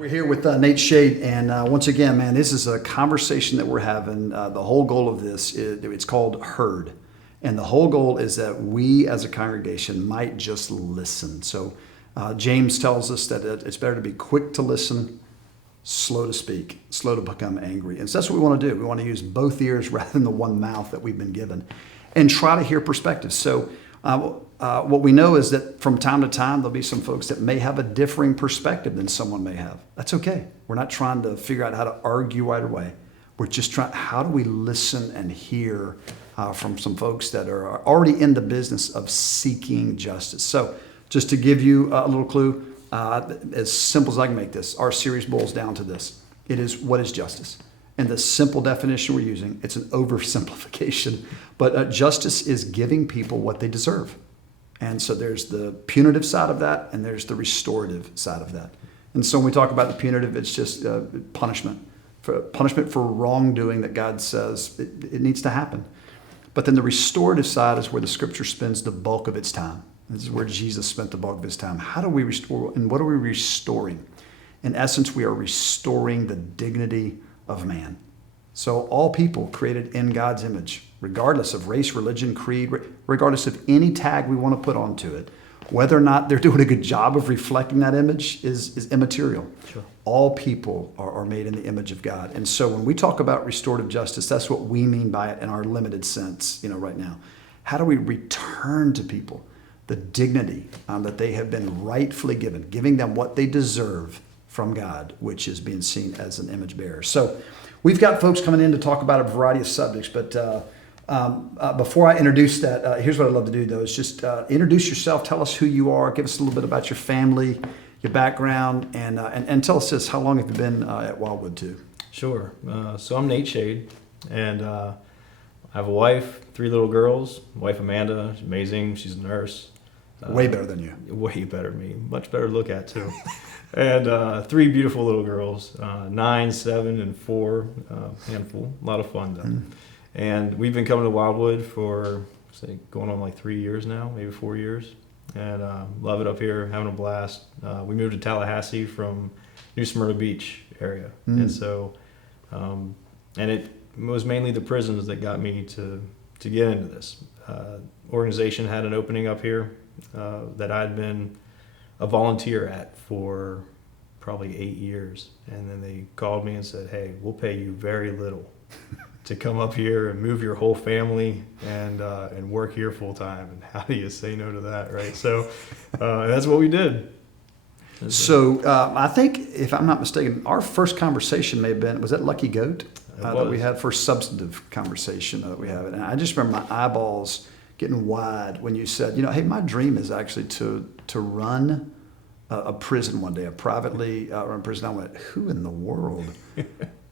We're here with Nate Schaidt, and once again, man, this is a conversation that we're having. The whole goal of this is it's called Heard, and the whole goal is that we as a congregation might just listen. So James tells us that it's better to be quick to listen, slow to speak, slow to become angry. And so that's what we want to do. We want to use both ears rather than the one mouth that we've been given, and try to hear perspectives. So what we know is that from time to time, there'll be some folks that may have a differing perspective than someone may have. That's okay. We're not trying to figure out how to argue either way. We're just trying, how do we listen and hear from some folks that are already in the business of seeking justice. So just to give you a little clue, as simple as I can make this, our series boils down to this. It is, what is justice? And the simple definition we're using, it's an oversimplification, but justice is giving people what they deserve. And so there's the punitive side of that, and there's the restorative side of that. And so when we talk about the punitive, it's just punishment for wrongdoing that God says it needs to happen. But then the restorative side is where the scripture spends the bulk of its time. This is where Jesus spent the bulk of his time. How do we restore, and what are we restoring? In essence, we are restoring the dignity of man. So all people created in God's image, regardless of race, religion, creed, regardless of any tag we want to put onto it, whether or not they're doing a good job of reflecting that image is immaterial. Sure. All people are made in the image of God. And so when we talk about restorative justice, that's what we mean by it in our limited sense, right now. How do we return to people the dignity that they have been rightfully given, giving them what they deserve from God, which is being seen as an image bearer. So we've got folks coming in to talk about a variety of subjects, but before I introduce that, here's what I'd love to do, though, is just introduce yourself, tell us who you are, give us a little bit about your family, your background, and tell us this, how long have you been at Wildwood too? Sure. So I'm Nate Schaidt, and I have a wife, 3 little girls. Wife Amanda, she's amazing, she's a nurse. Way better than you. Way better than me. Much better to look at, too. And 3 beautiful little girls, 9, 7, and 4, handful. A lot of fun, though. Mm. And we've been coming to Wildwood for, going on like 3 years now, maybe 4 years. And love it up here, having a blast. We moved to Tallahassee from New Smyrna Beach area. Mm. And so, and it was mainly the prisons that got me to get into this. Organization had an opening up here that I'd been a volunteer at for probably 8 years. And then they called me and said, hey, we'll pay you very little to come up here and move your whole family and work here full time. And how do you say no to that, right? So that's what we did. So I think, if I'm not mistaken, our first conversation may have been, was that Lucky Goat? That we had first substantive conversation that we have. And I just remember my eyeballs getting wide when you said, hey, my dream is actually to run a prison one day, a privately run prison. I went, who in the world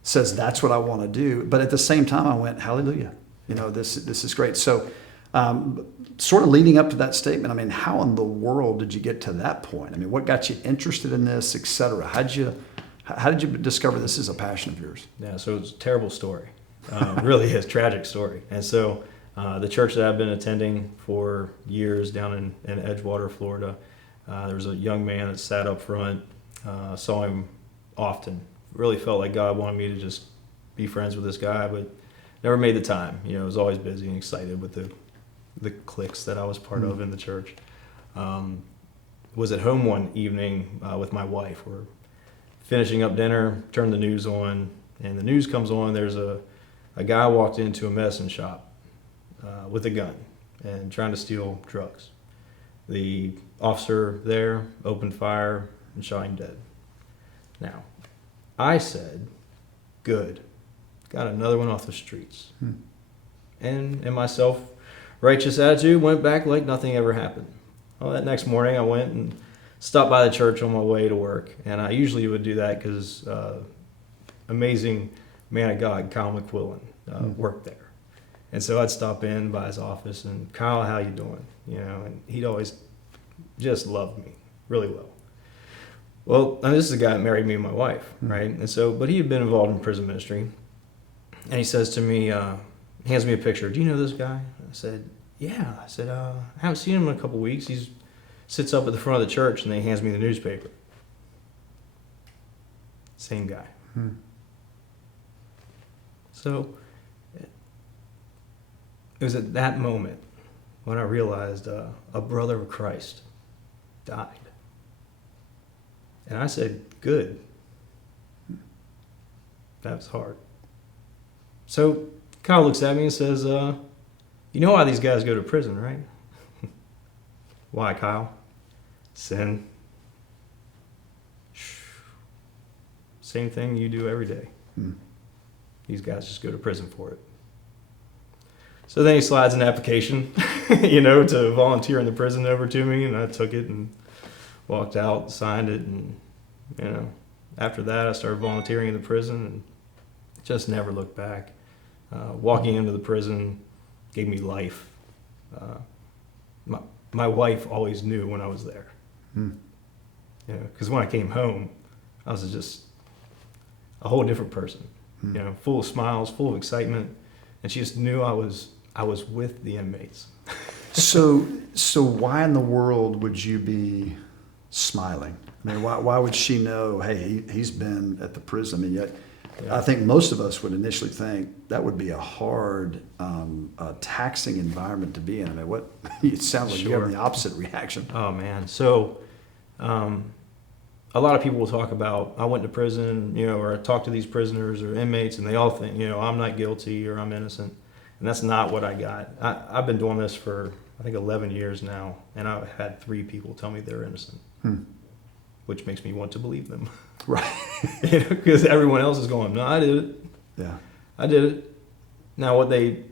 says that's what I want to do? But at the same time, I went, hallelujah. This is great. So sort of leading up to that statement, how in the world did you get to that point? What got you interested in this, et cetera? How did you discover this is a passion of yours? Yeah, so it's a terrible story. Really is, tragic story. And so the church that I've been attending for years down in Edgewater, Florida, there was a young man that sat up front, saw him often, really felt like God wanted me to just be friends with this guy, but never made the time. I was always busy and excited with the cliques that I was part of in the church. Was at home one evening with my wife. We're finishing up dinner, turned the news on, and the news comes on. There's a guy walked into a medicine shop with a gun and trying to steal drugs. The officer there opened fire and shot him dead. Now, I said, good, got another one off the streets. And in my self-righteous attitude, went back like nothing ever happened. Well, that next morning I went and stopped by the church on my way to work. And I usually would do that because amazing man of God, Kyle McQuillan, worked there. And so I'd stop in by his office and, Kyle, how you doing? And he'd always just loved me really well. Well, this is the guy that married me and my wife, right? And so, but he had been involved in prison ministry. And he says to me, hands me a picture. Do you know this guy? I said, yeah. I said, I haven't seen him in a couple weeks. He sits up at the front of the church and then he hands me the newspaper. Same guy. Hmm. So it was at that moment when I realized a brother of Christ died. And I said, good. That was hard. So Kyle looks at me and says, you know why these guys go to prison, right? Why, Kyle? Sin. Same thing you do every day. Hmm. These guys just go to prison for it. So then he slides an application, to volunteer in the prison over to me, and I took it and walked out, signed it, and, after that I started volunteering in the prison and just never looked back. Walking into the prison gave me life. My wife always knew when I was there. Hmm. Because when I came home, I was just a whole different person. Hmm. Full of smiles, full of excitement, and she just knew I was with the inmates. So why in the world would you be smiling? I mean, why would she know, hey, he's been at the prison? I mean, yet Yeah. I think most of us would initially think that would be a hard, taxing environment to be in. I mean, it sounds like you Sure. have the opposite reaction. Oh man. So, a lot of people will talk about, I went to prison, or I talked to these prisoners or inmates, and they all think, I'm not guilty or I'm innocent. And that's not what I got. I've been doing this for, I think, 11 years now, and I've had 3 people tell me they're innocent, which makes me want to believe them. Right. Because everyone else is going, no, I did it. Yeah. I did it. Now, what they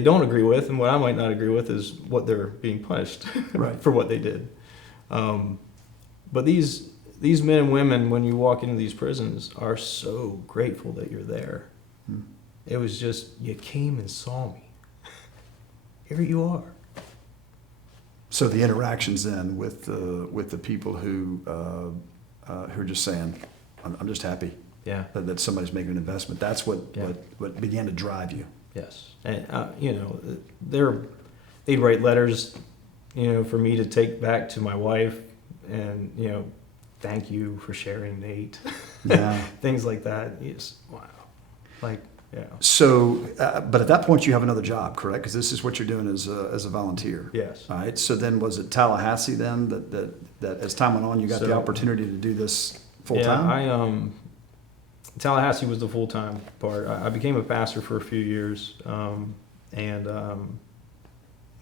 don't agree with, and what I might not agree with, is what they're being punished Right. for what they did. But these men and women, when you walk into these prisons, are so grateful that you're there. It was just, you came and saw me. Here you are. So the interactions then with the people who are just saying, I'm just happy Yeah. that somebody's making an investment. That's what Yeah. what began to drive you. Yes. And, they'd write letters, for me to take back to my wife and, thank you for sharing, Nate. Yeah. Things like that. Yes. Wow. Like, yeah. So, but at that point you have another job, correct? Because this is what you're doing as a volunteer. Yes. All right. So then, was it Tallahassee then that as time went on, you got the So- opportunity to do this full Yeah, time? Tallahassee was the full-time part. I became a pastor for a few years, and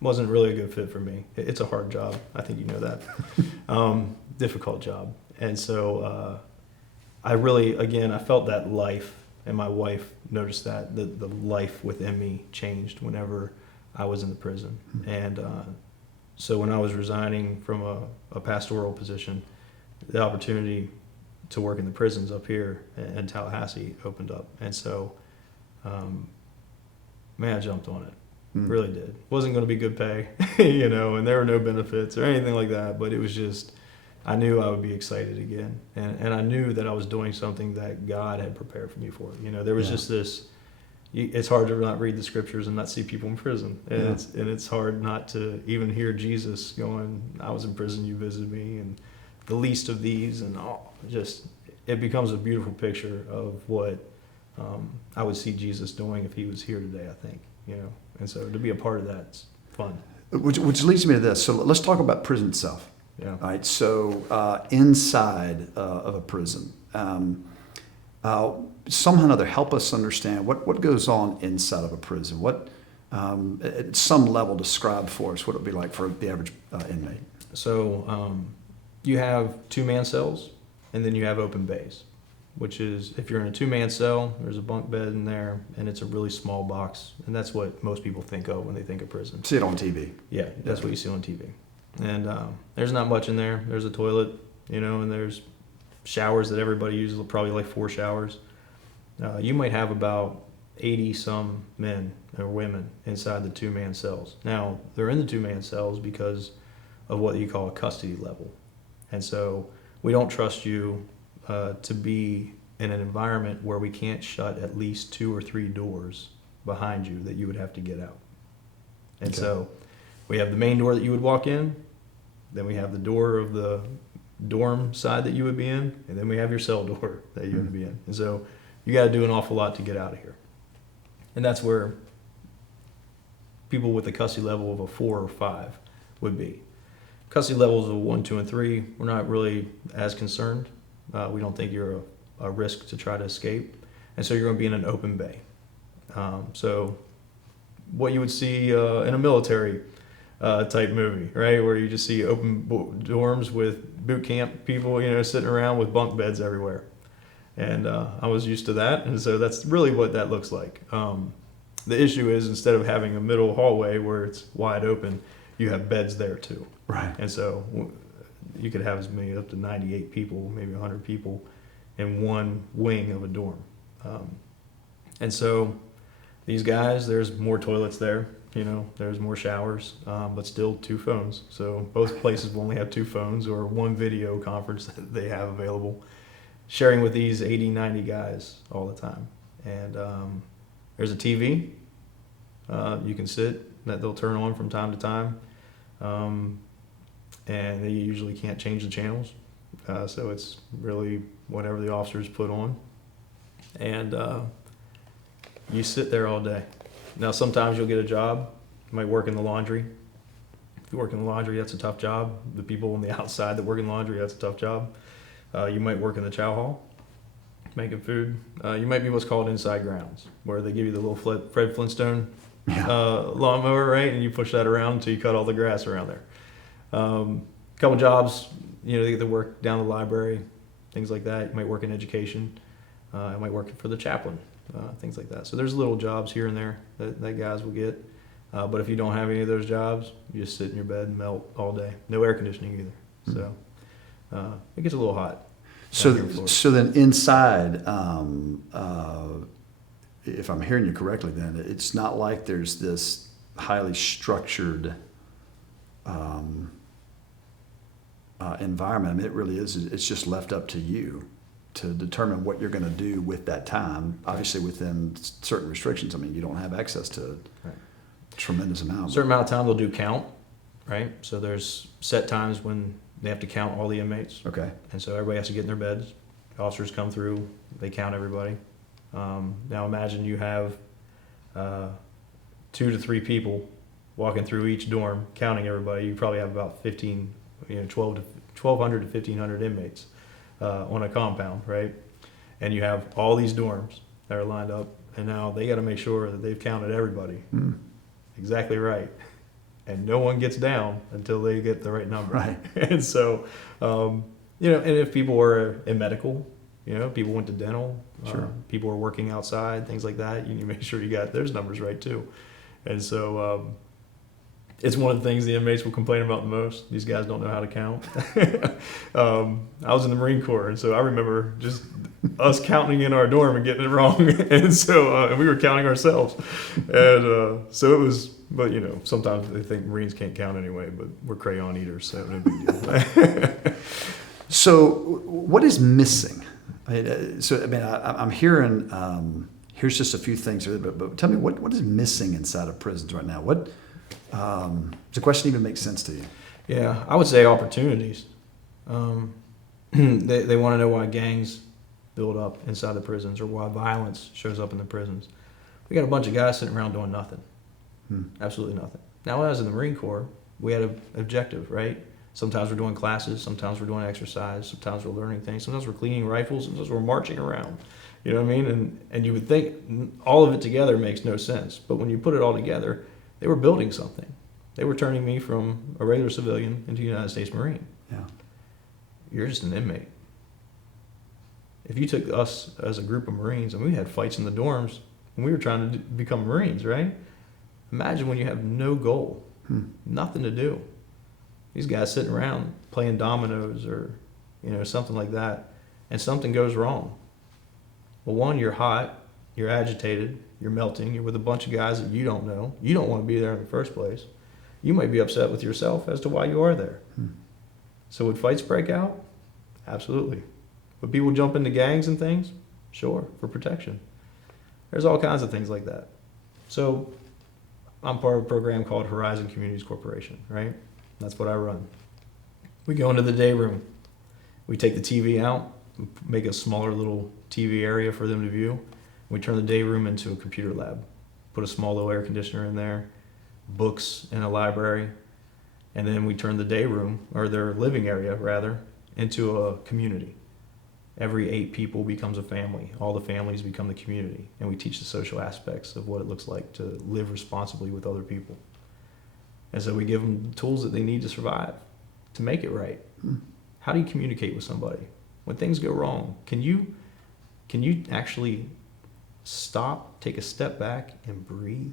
wasn't really a good fit for me. It's a hard job. I think you know that. Difficult job. And so I felt that life, and my wife noticed that, the life within me changed whenever I was in the prison. And so when I was resigning from a pastoral position, the opportunity to work in the prisons up here in Tallahassee opened up. And so, I jumped on it. Really did. Wasn't going to be good pay, and there were no benefits or anything like that, but it was just, I knew I would be excited again. And I knew that I was doing something that God had prepared for me for. There was just this, it's hard to not read the scriptures and not see people in prison. And it's hard not to even hear Jesus going, I was in prison, you visited me, and the least of these, and it becomes a beautiful picture of what I would see Jesus doing if he was here today, I think, and so to be a part of that's fun. Which leads me to this. So let's talk about prison itself. Yeah. All right. So inside of a prison, somehow or another, help us understand what goes on inside of a prison. What, at some level, describe for us what it would be like for the average inmate. So you have 2-man cells, and then you have open bays, which is, if you're in a 2-man cell, there's a bunk bed in there, and it's a really small box, and that's what most people think of when they think of prison. See it on TV. Yeah, that's what you see on TV. And there's not much in there. There's a toilet, and there's showers that everybody uses, probably like 4 showers. You might have about 80-some men or women inside the 2-man cells. Now, they're in the 2-man cells because of what you call a custody level. And so we don't trust you to be in an environment where we can't shut at least 2 or 3 doors behind you that you would have to get out. And so we have the main door that you would walk in, then we have the door of the dorm side that you would be in, and then we have your cell door that you would be in. And so you got to do an awful lot to get out of here. And that's where people with a custody level of a 4 or 5 would be. Custody levels of 1, 2, and 3, we're not really as concerned. We don't think you're a risk to try to escape. And so you're going to be in an open bay. So what you would see in a military type movie, right? Where you just see open dorms with boot camp people, sitting around with bunk beds everywhere. And I was used to that. And so that's really what that looks like. The issue is, instead of having a middle hallway where it's wide open, you have beds there too. Right. And so you could have as many, up to 98 people, maybe 100 people in one wing of a dorm. And so these guys, there's more toilets there, there's more showers, but still 2 phones. So both places will only have 2 phones or one video conference that they have available, sharing with these 80, 90 guys all the time. And there's a TV you can sit that they'll turn on from time to time. And they usually can't change the channels. So it's really whatever the officers put on. And you sit there all day. Now, sometimes you'll get a job. You might work in the laundry. If you work in the laundry, that's a tough job. The people on the outside that work in laundry, that's a tough job. You might work in the chow hall, making food. You might be what's called inside grounds, where they give you the little Fred Flintstone lawnmower, right? And you push that around until you cut all the grass around there. Couple jobs, they get to work down the library, things like that. You might work in education. You might work for the chaplain, things like that. So there's little jobs here and there that guys will get. But if you don't have any of those jobs, you just sit in your bed and melt all day. No air conditioning either. So it gets a little hot. So then inside, if I'm hearing you correctly, then it's not like there's this highly structured environment. I mean, it really is. It's just left up to you to determine what you're going to do with that time. Obviously, within certain restrictions. I mean, you don't have access to a tremendous amount. A certain amount of time they'll do count, right? So there's set times when they have to count all the inmates. Okay. And so everybody has to get in their beds. Officers come through, they count everybody. Now imagine you have 2 to 3 people walking through each dorm, counting everybody. You probably have about 1,200 to 1,500 inmates on a compound, right? And you have all these dorms that are lined up, and now they got to make sure that they've counted everybody exactly right. And no one gets down until they get the right number. Right. And so, and if people were in medical, people went to dental, Sure. People were working outside, things like that, you need to make sure you got those numbers right too. And so it's one of the things the inmates will complain about the most. These guys don't know how to count. I was in the Marine Corps, and so I remember just us counting in our dorm and getting it wrong. And so and we were counting ourselves. And so it was, but sometimes they think Marines can't count anyway, but we're crayon eaters, so no big deal. So what is missing? I'm hearing, here's just a few things, but tell me what is missing inside of prisons right now? What does the question even make sense to you? Yeah, I would say opportunities. They want to know why gangs build up inside the prisons or why violence shows up in the prisons. We got a bunch of guys sitting around doing nothing. Absolutely nothing. Now, when I was in the Marine Corps, we had an objective, right? Sometimes we're doing classes, sometimes we're doing exercise, sometimes we're learning things, sometimes we're cleaning rifles, sometimes we're marching around. You know what I mean? And you would think all of it together makes no sense. But when you put it all together, they were building something. They were turning me from a regular civilian into a United States Marine. Yeah. You're just an inmate. If you took us as a group of Marines, and we had fights in the dorms when we were trying to become Marines, right? Imagine when you have no goal, nothing to do. These guys sitting around playing dominoes or, something like that, and something goes wrong. Well, one, you're hot, you're agitated, you're melting, you're with a bunch of guys that you don't know. You don't want to be there in the first place. You might be upset with yourself as to why you are there. So would fights break out? Absolutely. Would people jump into gangs and things? Sure, for protection. There's all kinds of things like that. So I'm part of a program called Horizon Communities Corporation, right? That's what I run. We go into the day room. We take the TV out, make a smaller little TV area for them to view. We turn the day room into a computer lab. Put a small little air conditioner in there, books in a library, and then we turn the day room, or their living area rather, into a community. Every 8 people becomes a family. All the families become the community. And we teach the social aspects of what it looks like to live responsibly with other people. And so we give them the tools that they need to survive, to make it right. How do you communicate with somebody? When things go wrong, can you actually stop, take a step back, and breathe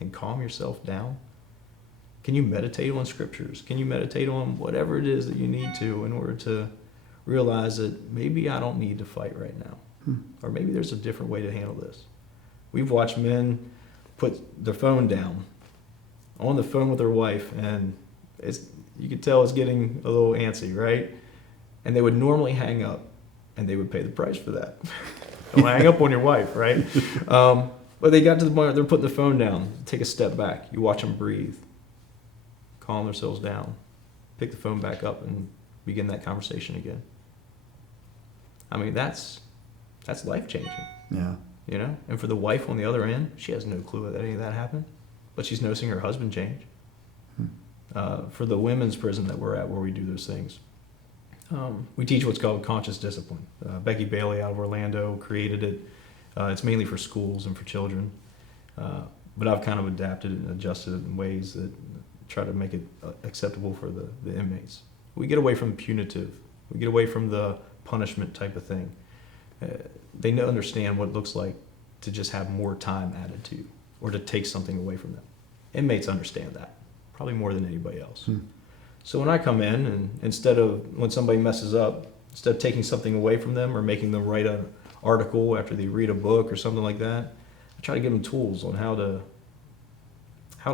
and calm yourself down? Can you meditate on scriptures? Can you meditate on whatever it is that you need to in order to realize that maybe I don't need to fight right now, or maybe there's a different way to handle this? We've watched men put their phone down, on the phone with their wife, and you could tell it's getting a little antsy, right? And they would normally hang up, and they would pay the price for that. Don't hang up on your wife, right? But they got to the point where they're putting the phone down. Take a step back. You watch them breathe, calm themselves down, pick the phone back up, and begin that conversation again. I mean, that's life-changing. Yeah. You know? And for the wife on the other end, she has no clue that any of that happened, but she's noticing her husband change. For the women's prison that we're at, where we do those things, we teach what's called conscious discipline. Becky Bailey out of Orlando created it. It's mainly for schools and for children, but I've kind of adapted it and adjusted it in ways that try to make it acceptable for the inmates. We get away from punitive. We get away from the punishment type of thing. They understand what it looks like to just have more time added to you, or to take something away from them. Inmates understand that, probably more than anybody else. So when I come in, and when somebody messes up, instead of taking something away from them or making them write an article after they read a book or something like that, I try to give them tools on how to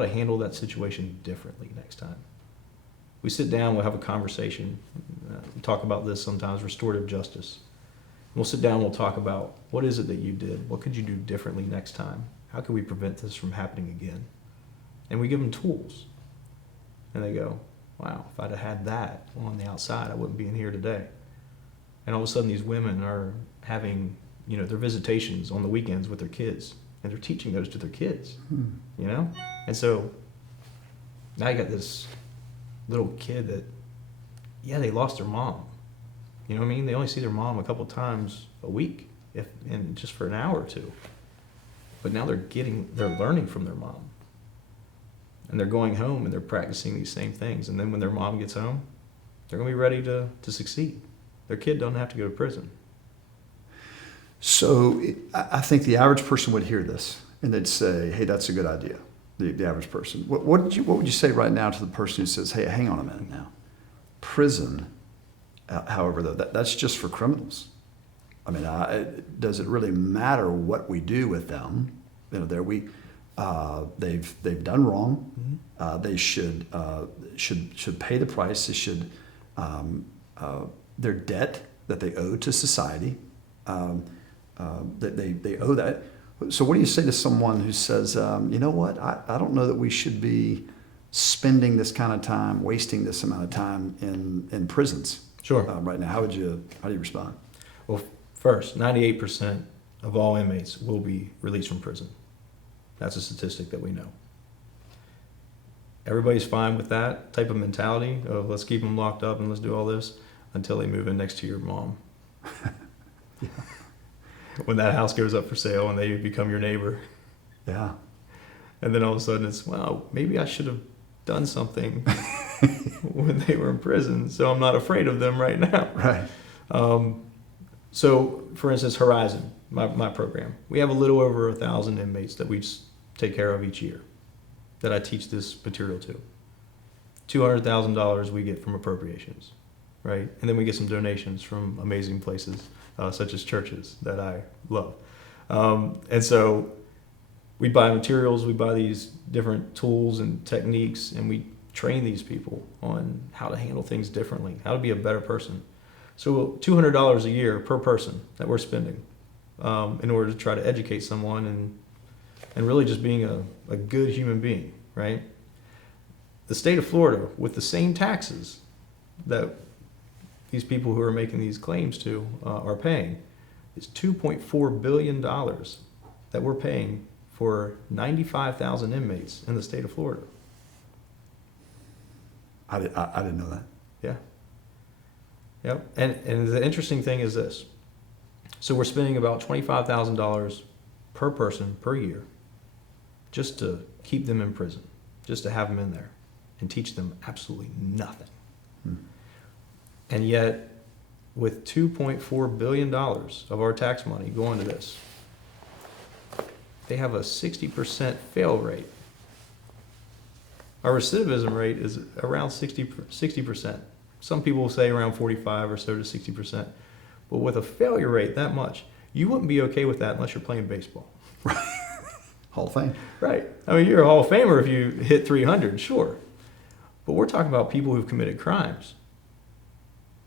handle that situation differently next time. We sit down, we'll have a conversation. We talk about this sometimes, restorative justice. We'll sit down, we'll talk about, what is it that you did? What could you do differently next time? How can we prevent this from happening again? And we give them tools. And they go, wow, if I'd have had that on the outside, I wouldn't be in here today. And all of a sudden, these women are having, their visitations on the weekends with their kids, and they're teaching those to their kids, And so now you got this little kid that, they lost their mom. You know what I mean? They only see their mom a couple times a week, and just for an hour or two. But now they're learning from their mom. And they're going home and they're practicing these same things. And then when their mom gets home, they're going to be ready to succeed. Their kid doesn't have to go to prison. So I think the average person would hear this and they'd say, hey, that's a good idea, the average person. What would you say right now to the person who says, hey, hang on a minute now. Prison, however, though, that's just for criminals. I mean, does it really matter what we do with them? They've done wrong. They should pay the price. They should their debt that they owe to society. They owe that. So what do you say to someone who says, you know what? I don't know that we should be spending this kind of time, wasting this amount of time in prisons. Sure. Right now, how do you respond? Well, first, 98% of all inmates will be released from prison. That's a statistic that we know. Everybody's fine with that type of mentality of let's keep them locked up and let's do all this until they move in next to your mom. When that house goes up for sale and they become your neighbor. Yeah. And then all of a sudden it's, well, maybe I should have done something when they were in prison, so I'm not afraid of them right now. Right. So, for instance, Horizon, my program, we have a little over 1,000 inmates that we take care of each year that I teach this material to. $200,000 we get from appropriations, right? And then we get some donations from amazing places, such as churches that I love. And so we buy materials, we buy these different tools and techniques, and we train these people on how to handle things differently, how to be a better person. So $200 a year per person that we're spending in order to try to educate someone and really just being a good human being, right? The state of Florida, with the same taxes that these people who are making these claims to are paying is $2.4 billion that we're paying for 95,000 inmates in the state of Florida. I didn't know that. Yeah. Yep. And the interesting thing is this. So we're spending about $25,000 per person per year just to keep them in prison, just to have them in there and teach them absolutely nothing. And yet, with $2.4 billion of our tax money going to this, they have a 60% fail rate. Our recidivism rate is around 60%. Some people will say around 45 or so to 60%. But with a failure rate that much, you wouldn't be okay with that unless you're playing baseball. Hall of Fame. Right. I mean, you're a Hall of Famer if you hit 300, sure. But we're talking about people who've committed crimes.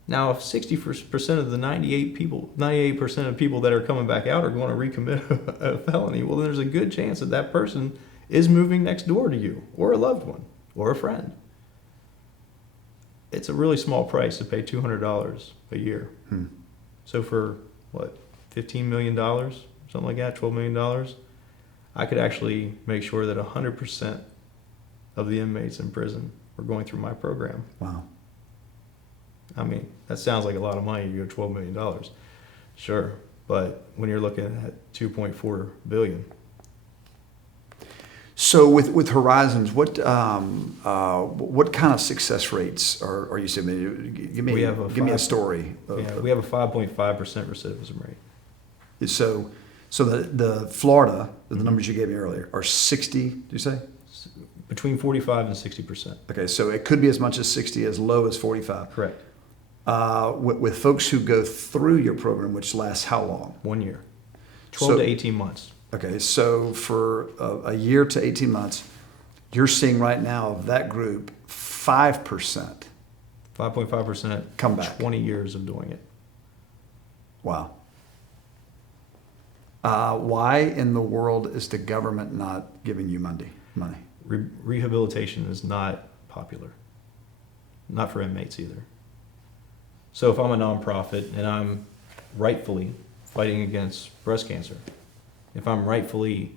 Now, if 60% of the 98% of people that are coming back out are going to recommit a felony, well, there's a good chance that that person is moving next door to you, or a loved one, or a friend. It's a really small price to pay $200 a year. So for, what, $15 million, something like that, $12 million, I could actually make sure that 100% of the inmates in prison were going through my program. Wow. I mean, that sounds like a lot of money. You go $12 million. Sure. But when you're looking at $2.4 billion. So with Horizons, what kind of success rates are you seeing? Give me a story. We have a 5.5% recidivism rate. So the Florida, the numbers you gave me earlier, are 60, do you say? Between 45 and 60%. Okay, so it could be as much as 60, as low as 45. Correct. With folks who go through your program, which lasts how long? 1 year. 12 to 18 months. Okay, so for a year to 18 months, you're seeing right now of that group, 5%. 5.5% come back. 20 years of doing it. Wow. Why in the world is the government not giving you money? Rehabilitation is not popular. Not for inmates either. So if I'm a nonprofit and I'm rightfully fighting against breast cancer, if I'm rightfully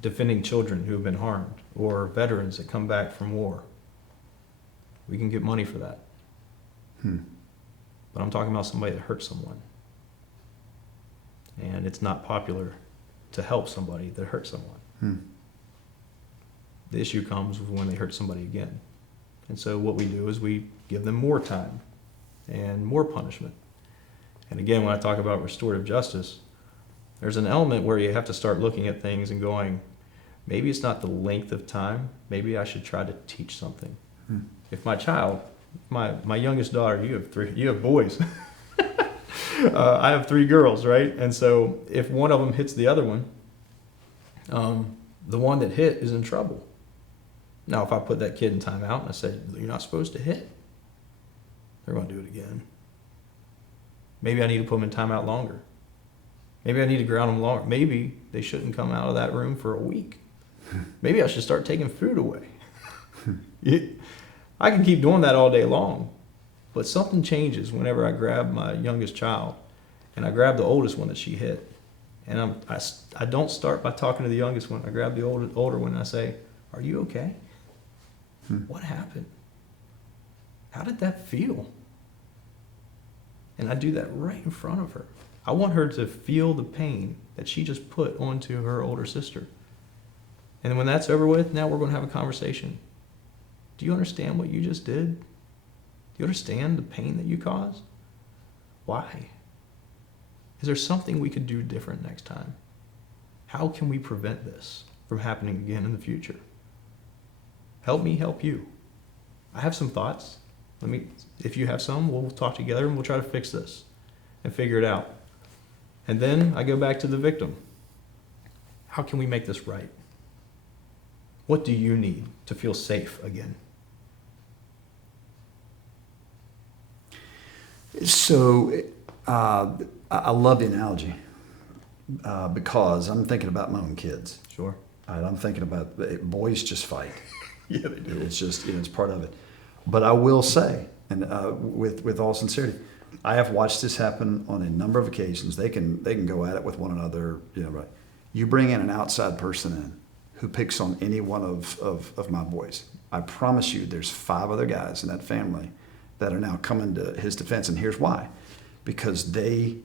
defending children who have been harmed or veterans that come back from war, we can get money for that. But I'm talking about somebody that hurt someone. And it's not popular to help somebody that hurt someone. The issue comes when they hurt somebody again. And so what we do is we give them more time and more punishment. And again, when I talk about restorative justice, there's an element where you have to start looking at things and going, maybe it's not the length of time, maybe I should try to teach something. If my child, my youngest daughter, you have boys. I have 3 girls, right? And so if one of them hits the other one, the one that hit is in trouble. Now, if I put that kid in timeout and I said, you're not supposed to hit, they're going to do it again. Maybe I need to put them in timeout longer. Maybe I need to ground them longer. Maybe they shouldn't come out of that room for a week. Maybe I should start taking food away. I can keep doing that all day long, but something changes whenever I grab my youngest child and I grab the oldest one that she hit. And I don't start by talking to the youngest one. I grab the older one and I say, are you okay? What happened? How did that feel? And I do that right in front of her. I want her to feel the pain that she just put onto her older sister. And when that's over with, now we're going to have a conversation. Do you understand what you just did? Do you understand the pain that you caused? Why? Is there something we could do different next time? How can we prevent this from happening again in the future? Help me help you. I have some thoughts. If you have some, we'll talk together and we'll try to fix this and figure it out. And then I go back to the victim. How can we make this right? What do you need to feel safe again? So I love the analogy because I'm thinking about my own kids. Sure. I'm thinking about boys just fight. Yeah, they do. It's just, it's part of it. But I will say And with all sincerity, I have watched this happen on a number of occasions. They can go at it with one another. Right. You bring in an outside person in who picks on any one of my boys. I promise you, there's 5 other guys in that family that are now coming to his defense, and here's why: because they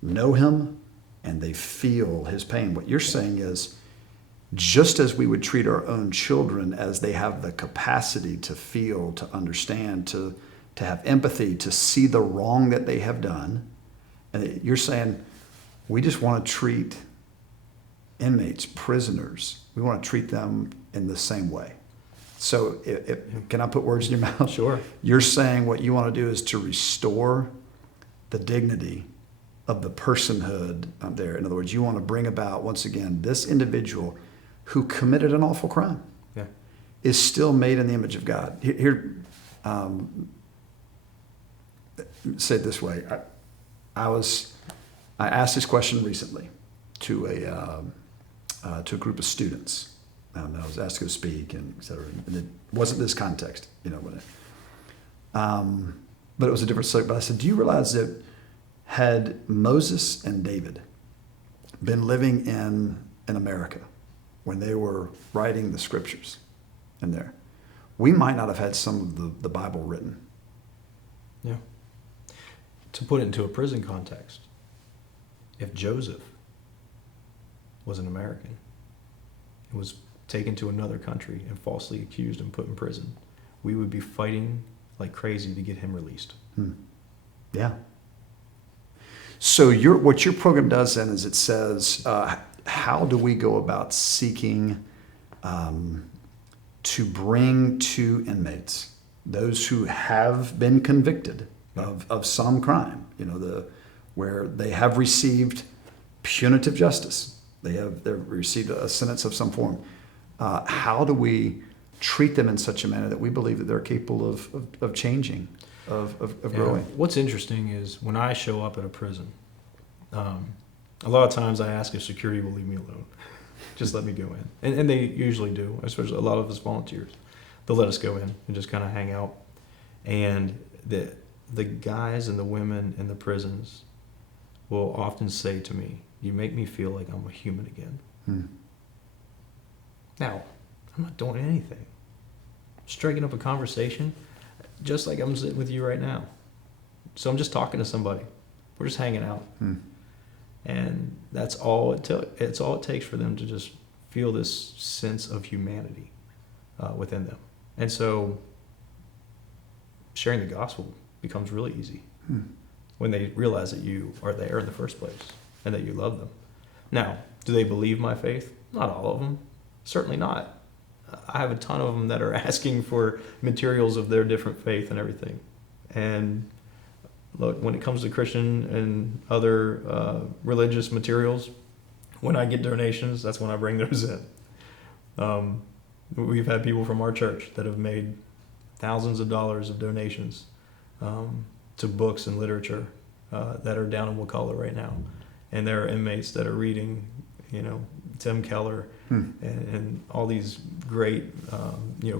know him and they feel his pain. What you're saying is, just as we would treat our own children as they have the capacity to feel, to understand, to have empathy, to see the wrong that they have done, and you're saying we just want to treat inmates, prisoners, we want to treat them in the same way. So can I put words in your mouth? Sure. You're saying what you want to do is to restore the dignity of the personhood there. In other words, you want to bring about, once again, this individual who committed an awful crime is still made in the image of God. Here, say it this way. I asked this question recently to a group of students. I was asked to go speak and et cetera. And it wasn't this context, but it was a different subject. But I said, do you realize that had Moses and David been living in America when they were writing the scriptures in there, we might not have had some of the Bible written. Yeah. To put it into a prison context, if Joseph was an American and was taken to another country and falsely accused and put in prison, we would be fighting like crazy to get him released. Yeah. So what your program does then is it says, how do we go about seeking to bring to inmates, those who have been convicted of some crime, where they have received punitive justice, they've received a sentence of some form. How do we treat them in such a manner that we believe that they're capable of changing, of growing? What's interesting is when I show up at a prison, a lot of times I ask if security will leave me alone. Just let me go in. And they usually do, especially a lot of us volunteers. They'll let us go in and just kind of hang out. And the guys and the women in the prisons will often say to me, you make me feel like I'm a human again. Now, I'm not doing anything. Striking up a conversation, just like I'm sitting with you right now. So I'm just talking to somebody. We're just hanging out. And that's all it's all it takes for them to just feel this sense of humanity within them. And so sharing the gospel becomes really easy when they realize that you are there in the first place and that you love them. Now, do they believe my faith? Not all of them. Certainly not. I have a ton of them that are asking for materials of their different faith and everything. And look, when it comes to Christian and other religious materials, when I get donations, that's when I bring those in. We've had people from our church that have made thousands of dollars of donations to books and literature that are down in Wakulla right now. And there are inmates that are reading, Tim Keller and all these great,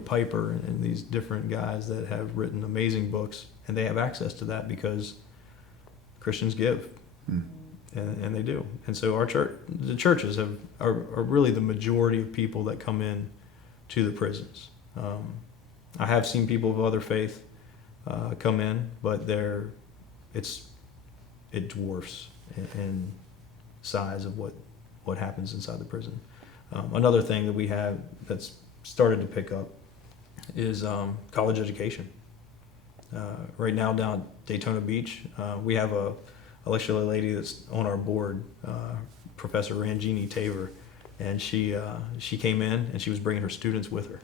Piper and these different guys that have written amazing books, and they have access to that because Christians give, and they do. And so the churches are really the majority of people that come in to the prisons. I have seen people of other faith come in, but it dwarfs in size of what happens inside the prison. Another thing that we have that's started to pick up is college education. Right now down at Daytona Beach, we have a lady that's on our board, Professor Rangini Taver, and she came in and she was bringing her students with her,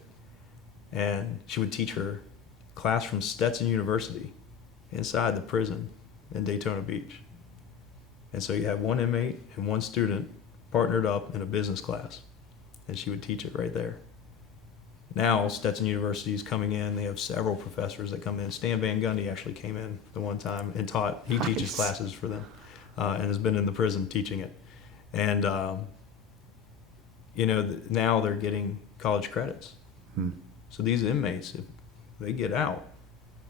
and she would teach her class from Stetson University inside the prison in Daytona Beach. And so you have one inmate and one student partnered up in a business class, and she would teach it right there. Now Stetson University is coming in. They have several professors that come in. Stan Van Gundy actually came in the one time and taught. He teaches classes for them and has been in the prison teaching it. And, now they're getting college credits. So these inmates, if they get out,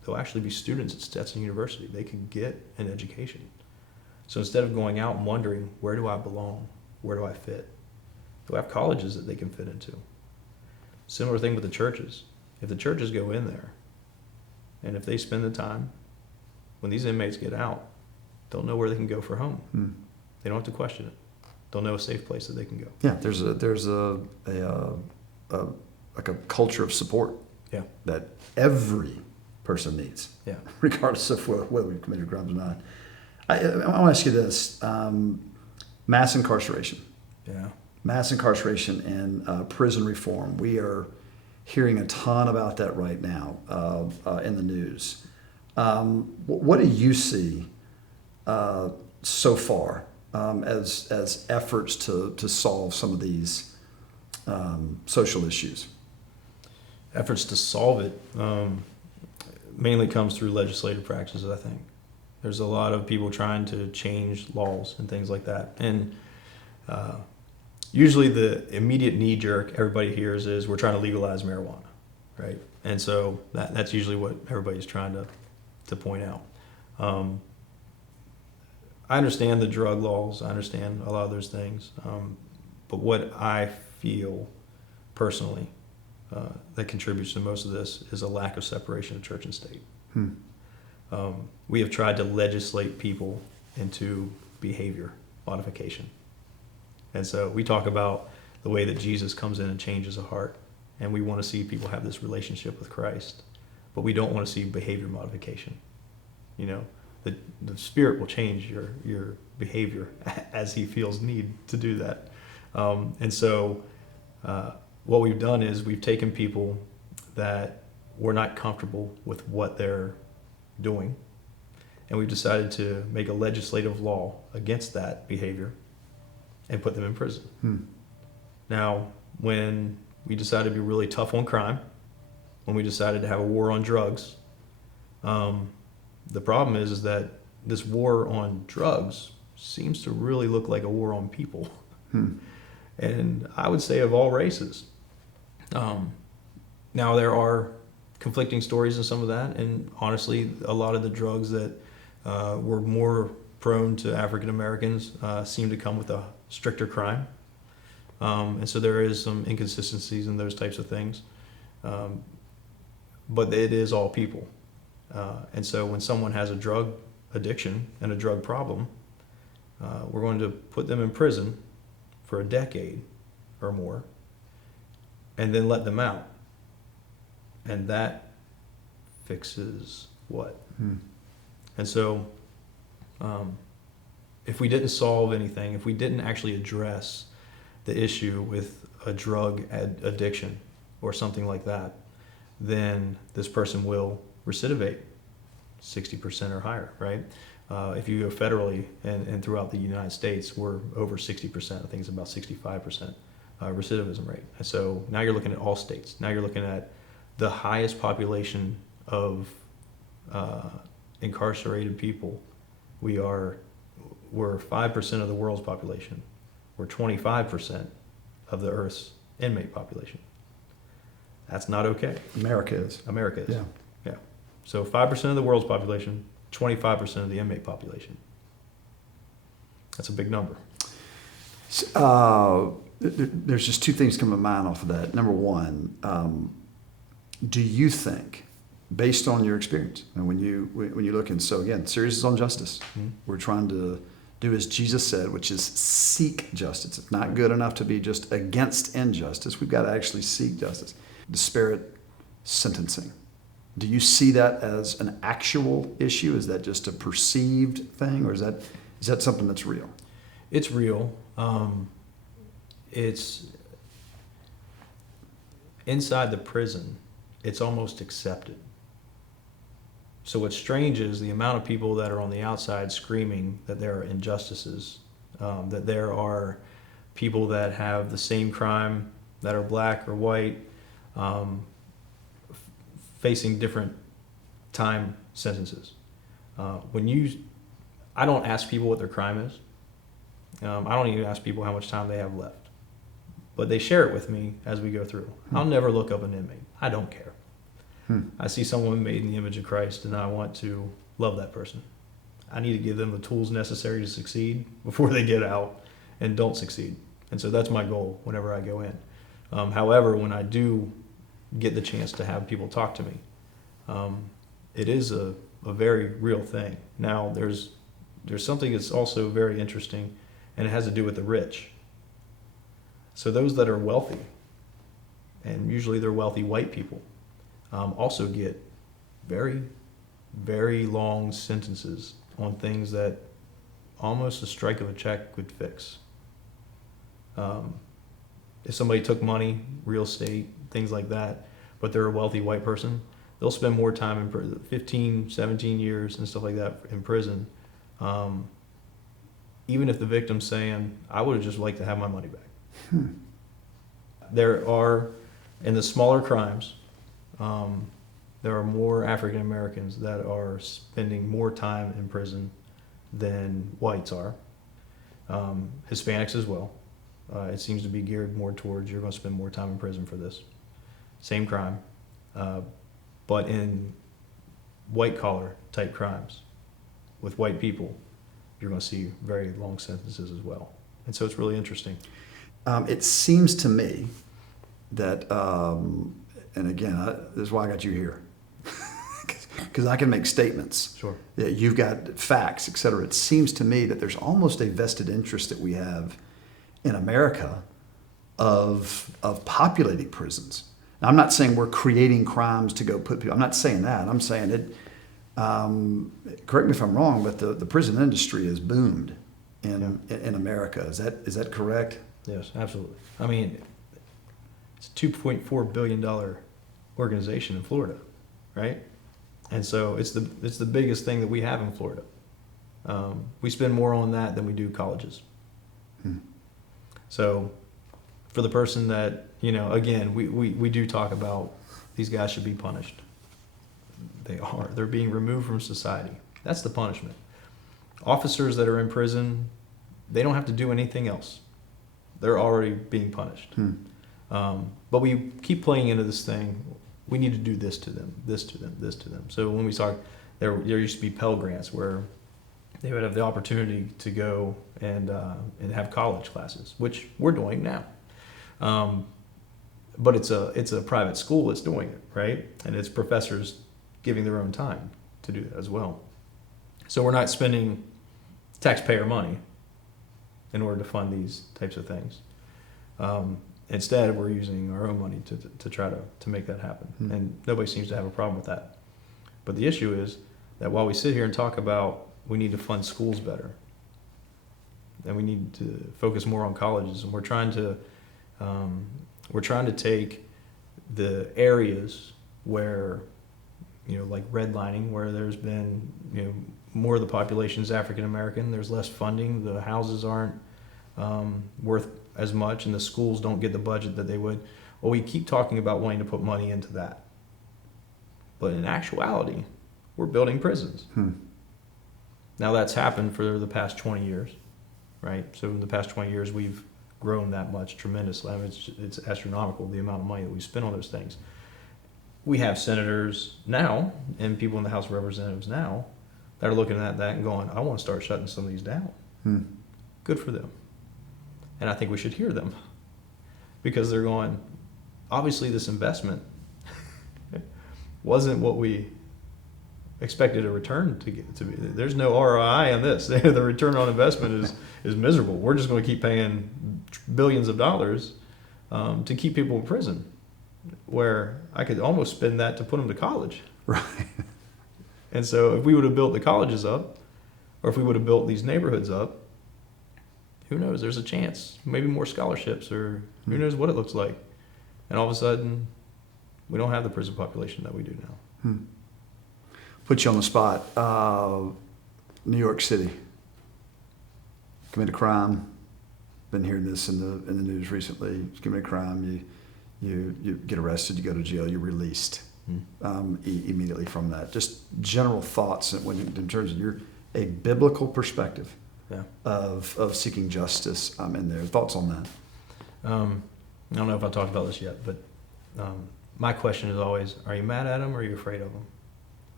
they'll actually be students at Stetson University. They can get an education. So instead of going out and wondering, where do I belong? Where do I fit? They'll have colleges that they can fit into. Similar thing with the churches. If the churches go in there, and if they spend the time, when these inmates get out, they'll know where they can go for home. They don't have to question it. They'll know a safe place that they can go. Yeah, there's a like a culture of support. Yeah. That every person needs. Yeah. Regardless of whether we've committed crimes or not. I want to ask you this: mass incarceration. Yeah. Mass incarceration and prison reform. We are hearing a ton about that right now in the news. What do you see so far as efforts to solve some of these social issues? Efforts to solve it mainly comes through legislative practices, I think. There's a lot of people trying to change laws and things like that. And usually the immediate knee-jerk everybody hears is we're trying to legalize marijuana, right? And so that's usually what everybody's trying to point out. I understand the drug laws. I understand a lot of those things. But what I feel personally that contributes to most of this is a lack of separation of church and state. We have tried to legislate people into behavior modification. And so we talk about the way that Jesus comes in and changes a heart, and we want to see people have this relationship with Christ, but we don't want to see behavior modification. You know, the Spirit will change your behavior as He feels need to do that. And so what we've done is we've taken people that were not comfortable with what they're doing, and we've decided to make a legislative law against that behavior and put them in prison. Now, when we decided to be really tough on crime, when we decided to have a war on drugs, the problem is that this war on drugs seems to really look like a war on people. And I would say of all races. Now, there are conflicting stories in some of that, and honestly, a lot of the drugs that were more prone to African Americans seem to come with a stricter crime. And so there is some inconsistencies in those types of things. But it is all people. And so when someone has a drug addiction and a drug problem, we're going to put them in prison for a decade or more and then let them out. And that fixes what? And so if we didn't solve anything, if we didn't actually address the issue with a drug addiction or something like that, then this person will recidivate 60% or higher, right? If you go federally and throughout the United States, we're over 60%. I think it's about 65% recidivism rate. And so now you're looking at all states. Now you're looking at the highest population of incarcerated people. We're 5% of the world's population. We're 25% of the Earth's inmate population. That's not okay. America is. America is. Yeah. Yeah. So 5% of the world's population, 25% of the inmate population. That's a big number. There's just two things come to mind off of that. Number one, do you think, based on your experience, and when you look, and so again, series is on justice. We're trying to do as Jesus said, which is seek justice. It's not good enough to be just against injustice. We've got to actually seek justice. Disparate sentencing. Do you see that as an actual issue? Is that just a perceived thing, or is that something that's real? It's real. It's inside the prison. It's almost accepted. So what's strange is the amount of people that are on the outside screaming that there are injustices, that there are people that have the same crime that are black or white, facing different time sentences. I don't ask people what their crime is. I don't even ask people how much time they have left. But they share it with me as we go through. I'll never look up an inmate. I don't care. I see someone made in the image of Christ, and I want to love that person. I need to give them the tools necessary to succeed before they get out and don't succeed. And so that's my goal whenever I go in. However, when I do get the chance to have people talk to me, it is a very real thing. Now, there's something that's also very interesting, and it has to do with the rich. So those that are wealthy, and usually they're wealthy white people, also get very, very long sentences on things that almost a strike of a check would fix. If somebody took money, real estate, things like that, but they're a wealthy white person, they'll spend more time in prison, 15, 17 years and stuff like that in prison. Even if the victim's saying, I would have just liked to have my money back. There are, in the smaller crimes, there are more African Americans that are spending more time in prison than whites are. Hispanics as well. It seems to be geared more towards you're going to spend more time in prison for this. Same crime. But in white collar type crimes with white people, you're going to see very long sentences as well. And so it's really interesting. It seems to me that, and again, this is why I got you here, because I can make statements. Sure. That you've got facts, et cetera. It seems to me that there's almost a vested interest that we have in America of populating prisons. Now, I'm not saying we're creating crimes to go put people. I'm not saying that. I'm saying it. Correct me if I'm wrong, but the prison industry has boomed in America. Is that correct? Yes, absolutely. I mean, it's a $2.4 billion organization in Florida, right? And so it's the biggest thing that we have in Florida. We spend more on that than we do colleges. So for the person that, again, we do talk about these guys should be punished. They are. They're being removed from society. That's the punishment. Officers that are in prison, they don't have to do anything else. They're already being punished. But we keep playing into this thing. We need to do this to them, this to them, this to them. So when we talk, there used to be Pell Grants where they would have the opportunity to go and have college classes, which we're doing now. But it's a private school that's doing it, right? And it's professors giving their own time to do that as well. So we're not spending taxpayer money in order to fund these types of things. Instead, we're using our own money to try to make that happen. And nobody seems to have a problem with that. But the issue is that while we sit here and talk about we need to fund schools better, and we need to focus more on colleges, and we're trying to take the areas where, like redlining, where there's been, more of the population is African American, there's less funding, the houses aren't worth as much, and the schools don't get the budget that they would. Well, we keep talking about wanting to put money into that. But in actuality, we're building prisons. Now that's happened for the past 20 years, right? So in the past 20 years, we've grown that much tremendously. I mean, it's astronomical, the amount of money that we spend on those things. We have senators now and people in the House of Representatives now that are looking at that and going, I want to start shutting some of these down. Good for them. And I think we should hear them because they're going, obviously this investment wasn't what we expected a return to get to be. There's no ROI on this. The return on investment is miserable. We're just going to keep paying billions of dollars to keep people in prison, where I could almost spend that to put them to college. Right. And so if we would have built the colleges up, or if we would have built these neighborhoods up, who knows? There's a chance. Maybe more scholarships, or who knows what it looks like. And all of a sudden, we don't have the prison population that we do now. Put you on the spot. New York City. Commit a crime. Been hearing this in the news recently. You commit a crime. You get arrested. You go to jail. You're released immediately from that. Just general thoughts in terms of a biblical perspective of seeking justice in there. Thoughts on that? I don't know if I talked about this yet, but my question is always, are you mad at them or are you afraid of them?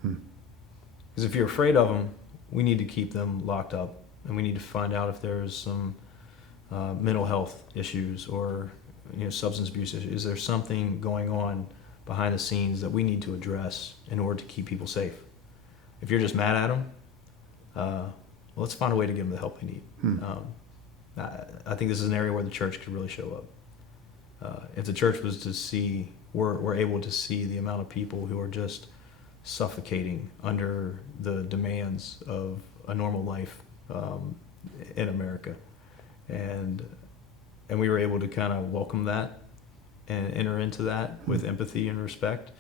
Hmm. Because if you're afraid of them, we need to keep them locked up, and we need to find out if there's some mental health issues or substance abuse issues. Is there something going on behind the scenes that we need to address in order to keep people safe? If you're just mad at them, well, let's find a way to give them the help they need. I think this is an area where the church could really show up. If the church was to see, we're able to see the amount of people who are just suffocating under the demands of a normal life in America, and we were able to kind of welcome that and enter into that with empathy and respect,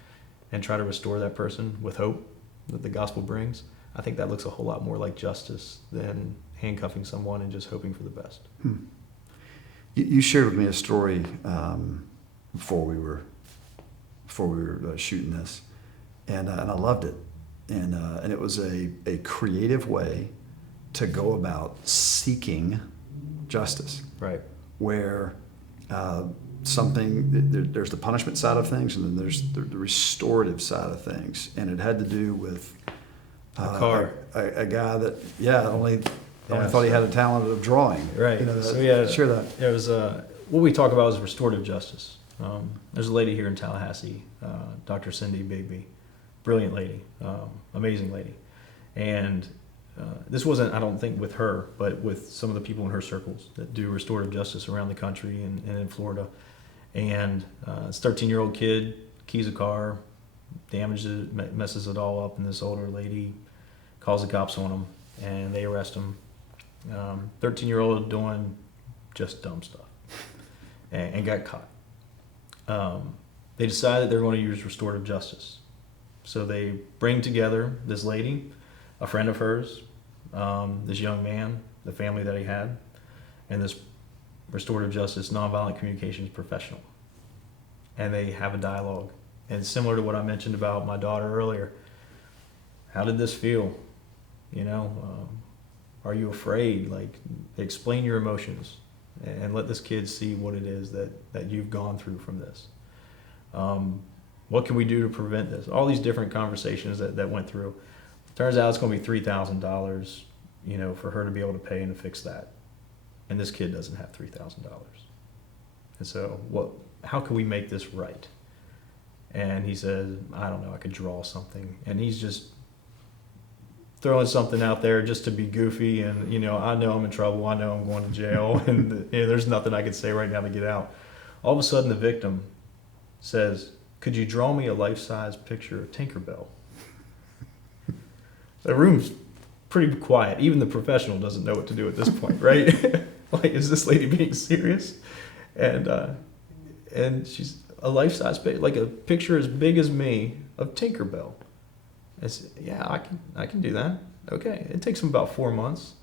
and try to restore that person with hope that the gospel brings. I think that looks a whole lot more like justice than handcuffing someone and just hoping for the best. You shared with me a story before we were shooting this, and I loved it, and it was a creative way to go about seeking justice. Right. Where there's the punishment side of things, and then there's the restorative side of things, and it had to do with a guy that only thought he had a talent of drawing. Right. Share that. It was what we talk about is restorative justice. There's a lady here in Tallahassee, Dr. Cindy Bigby, brilliant lady, amazing lady, and this wasn't, I don't think, with her, but with some of the people in her circles that do restorative justice around the country and in Florida. And this 13-year-old kid keys a car, damages it, messes it all up, and this older lady calls the cops on him, and they arrest him. 13-year-old doing just dumb stuff, and got caught. They decided they're going to use restorative justice. So they bring together this lady, a friend of hers, this young man, the family that he had, and this restorative justice nonviolent communications professional. And they have a dialogue. And similar to what I mentioned about my daughter earlier, how did this feel? Are you afraid? Like, explain your emotions and let this kid see what it is that you've gone through from this. What can we do to prevent this? All these different conversations that went through. Turns out it's going to be $3,000, for her to be able to pay and to fix that. And this kid doesn't have $3,000. And so how can we make this right? And he says, I don't know, I could draw something. And he's just throwing something out there just to be goofy. And, I know I'm in trouble. I know I'm going to jail. And there's nothing I can say right now to get out. All of a sudden, the victim says, could you draw me a life-size picture of Tinkerbell? The room's pretty quiet. Even the professional doesn't know what to do at this point, right? Like, is this lady being serious? And she's a life-size picture, like a picture as big as me of Tinkerbell. I said, yeah, I can do that. Okay, it takes him about 4 months,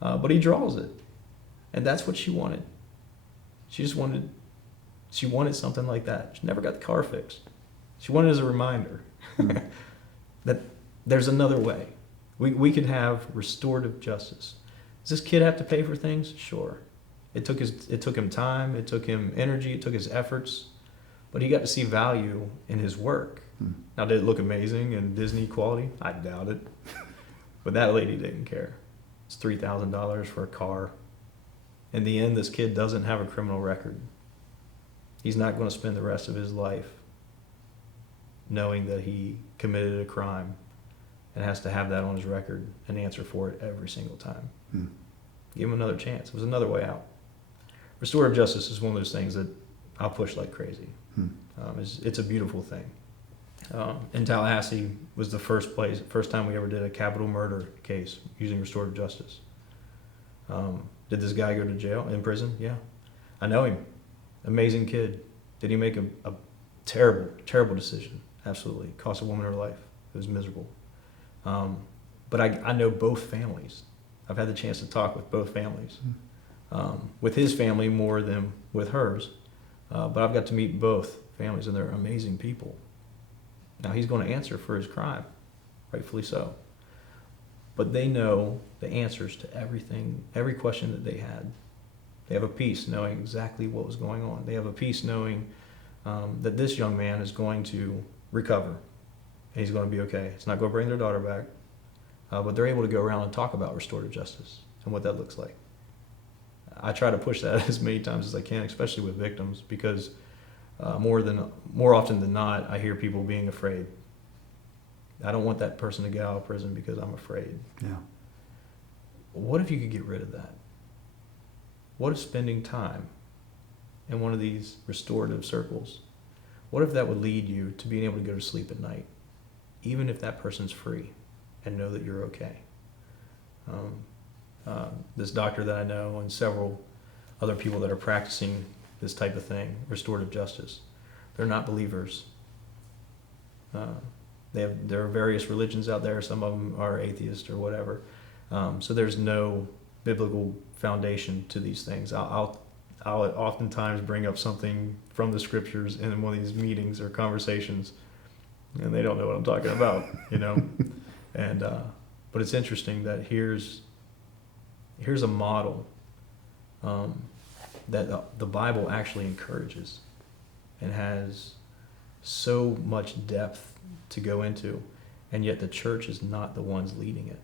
but he draws it, and that's what she wanted. She wanted something like that. She never got the car fixed. She wanted it as a reminder that there's another way. We could have restorative justice. Does this kid have to pay for things? Sure. It took him time, it took him energy, it took his efforts, but he got to see value in his work. Now, did it look amazing and Disney quality? I doubt it. But that lady didn't care. It's $3,000 for a car. In the end, this kid doesn't have a criminal record. He's not going to spend the rest of his life knowing that he committed a crime and has to have that on his record and answer for it every single time. Give him another chance. It was another way out. Restorative justice is one of those things that I'll push like crazy. It's a beautiful thing. In Tallahassee was the first time we ever did a capital murder case using restorative justice. Did this guy go to jail, in prison? Yeah. I know him. Amazing kid. Did he make a terrible, terrible decision? Absolutely. Cost a woman her life. It was miserable. But I know both families. I've had the chance to talk with both families. With his family more than with hers. But I've got to meet both families, and they're amazing people. Now, he's going to answer for his crime, rightfully so. But they know the answers to everything, every question that they had. They have a peace knowing exactly what was going on. They have a peace knowing that this young man is going to recover. He's going to be okay. It's not going to bring their daughter back, but they're able to go around and talk about restorative justice and what that looks like. I try to push that as many times as I can, especially with victims, because more often than not, I hear people being afraid. I don't want that person to get out of prison because I'm afraid. Yeah. What if you could get rid of that? What if spending time in one of these restorative circles, what if that would lead you to being able to go to sleep at night, even if that person's free, and know that you're okay? This doctor that I know and several other people that are practicing this type of thing, restorative justice, they're not believers. There are various religions out there. Some of them are atheist or whatever. So there's no biblical foundation to these things. I'll oftentimes bring up something from the scriptures in one of these meetings or conversations, and they don't know what I'm talking about, And but it's interesting that here's a model that the Bible actually encourages and has so much depth to go into, and yet the church is not the ones leading it.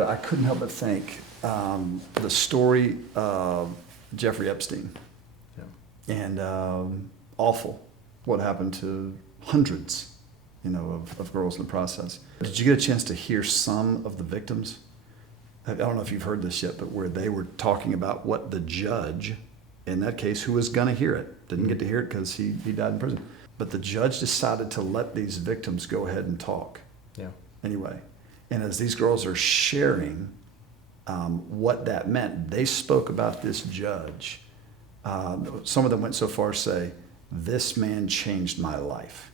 I couldn't help but think the story of Jeffrey Epstein, and awful what happened to hundreds, of girls in the process. Did you get a chance to hear some of the victims? I don't know if you've heard this yet, but where they were talking about what the judge, in that case, who was going to hear it, didn't get to hear it because he died in prison. But the judge decided to let these victims go ahead and talk. Yeah. Anyway, and as these girls are sharing what that meant, they spoke about this judge. Some of them went so far as to say, "This man changed my life."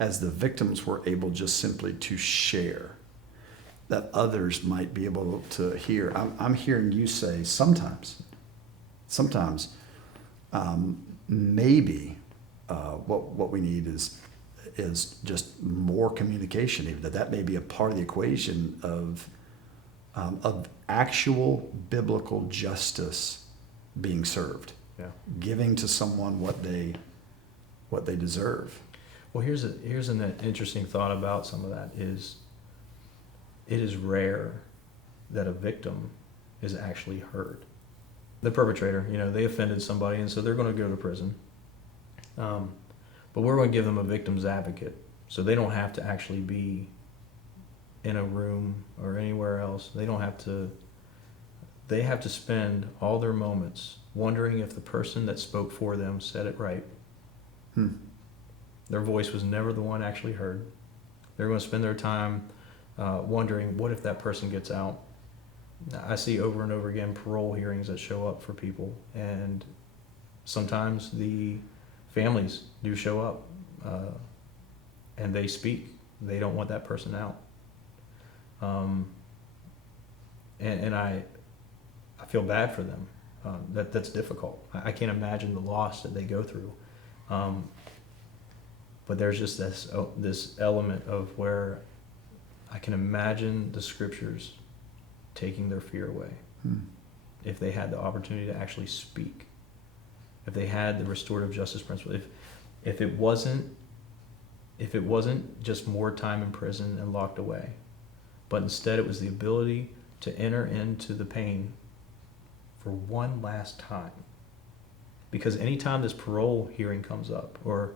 As the victims were able just simply to share, that others might be able to hear. I'm hearing you say sometimes, maybe what we need is just more communication. Even that may be a part of the equation of actual biblical justice being served. Yeah. Giving to someone what they deserve. Well, here's an interesting thought about some of that is it is rare that a victim is actually heard. The perpetrator, they offended somebody, and so they're going to go to prison. But we're going to give them a victim's advocate, so they don't have to actually be in a room or anywhere else. They have to spend all their moments wondering if the person that spoke for them said it right. Their voice was never the one actually heard. They're going to spend their time wondering, what if that person gets out? I see over and over again parole hearings that show up for people, and sometimes the families do show up and they speak. They don't want that person out. And I feel bad for them. That's difficult. I can't imagine the loss that they go through. But there's just this element of where I can imagine the scriptures taking their fear away if they had the opportunity to actually speak, if they had the restorative justice principle, if it wasn't just more time in prison and locked away, but instead it was the ability to enter into the pain for one last time. Because anytime this parole hearing comes up or